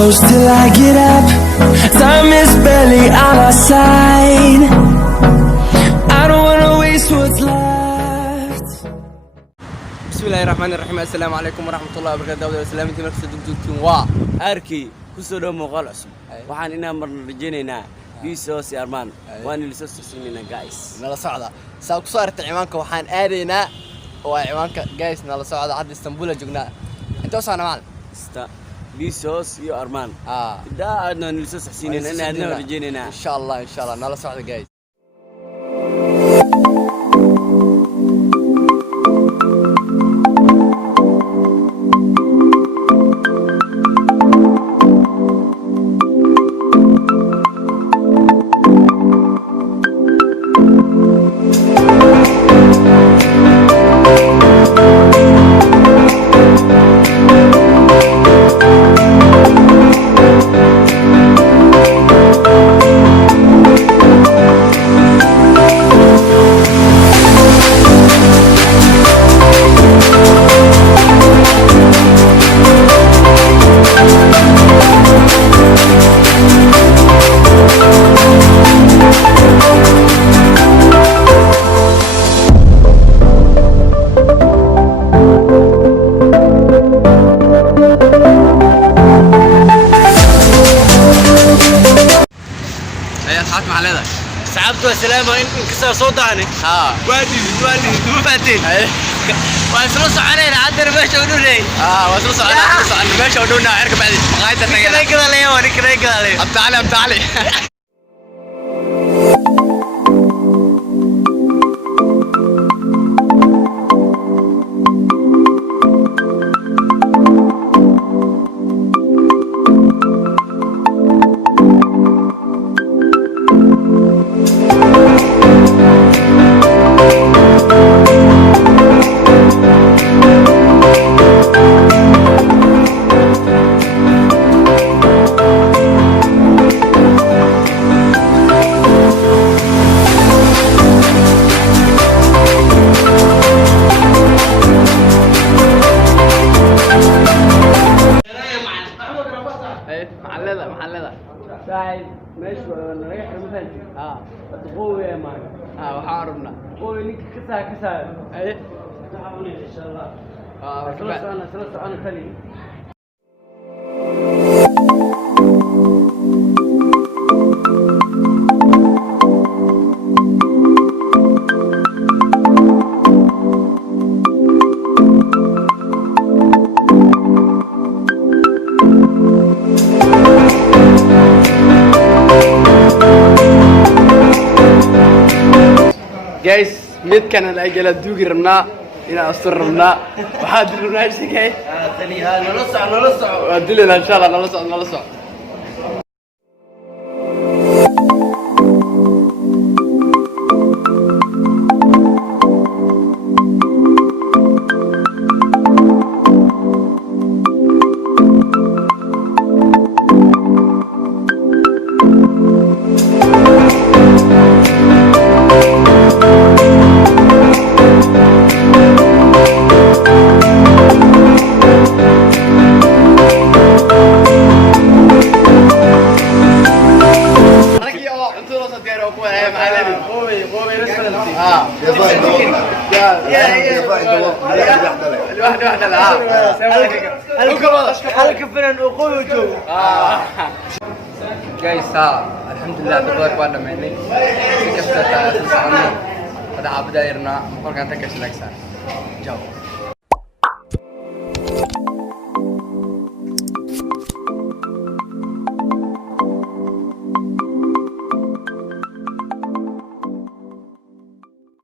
close till I get up. Time is barely on our side. I don't wanna waste what's left. Bismillahirrahmanirrahim. Assalamu alaikum warahmatullahi wabarakatuh. Salaamtii markasta dugtugtiin waa arkay ku soo dhaw muuqaal cusub. Waxaan inaan marna rajaynaynaa biisos iyo armaan waan ila soo socodsiinayna guys. nala socda saa ku soo artay ciwaanka waxaan aadaynaa oo ciwaanka guys nala socda hadda Istanbul joognaa inta soo namaal biisos iyo armaan daa aadna ila soo socodsiinayna inaan rajaynaynaa insha Allah nala socda guys. سعبتوا السلامة انكسر صوتاني وادي فاتين واسلوس علينا عندنا ماشي ودوني واسلوس علينا ماشي ودونا عرق بعد غاية كذا ليه وانا كذا ليه ابتعلي محلدة ساعد ماشي نريح مثلا تقوي يا مان وحاربنا قوي لك كسا ايه تعاوني ان شاء الله ثلاث انا خلي جايز ميد كان الأجل الدوغي رمنا هنا أسطر رمنا وحاضر رمنا إيش كي؟ نلصع ودلنا إن شاء الله نلصع جاي ساعة الحمد لله تبارك وانا مني كسرت هذا عبدا يرنا مقول كان تكش لك ساعة جاو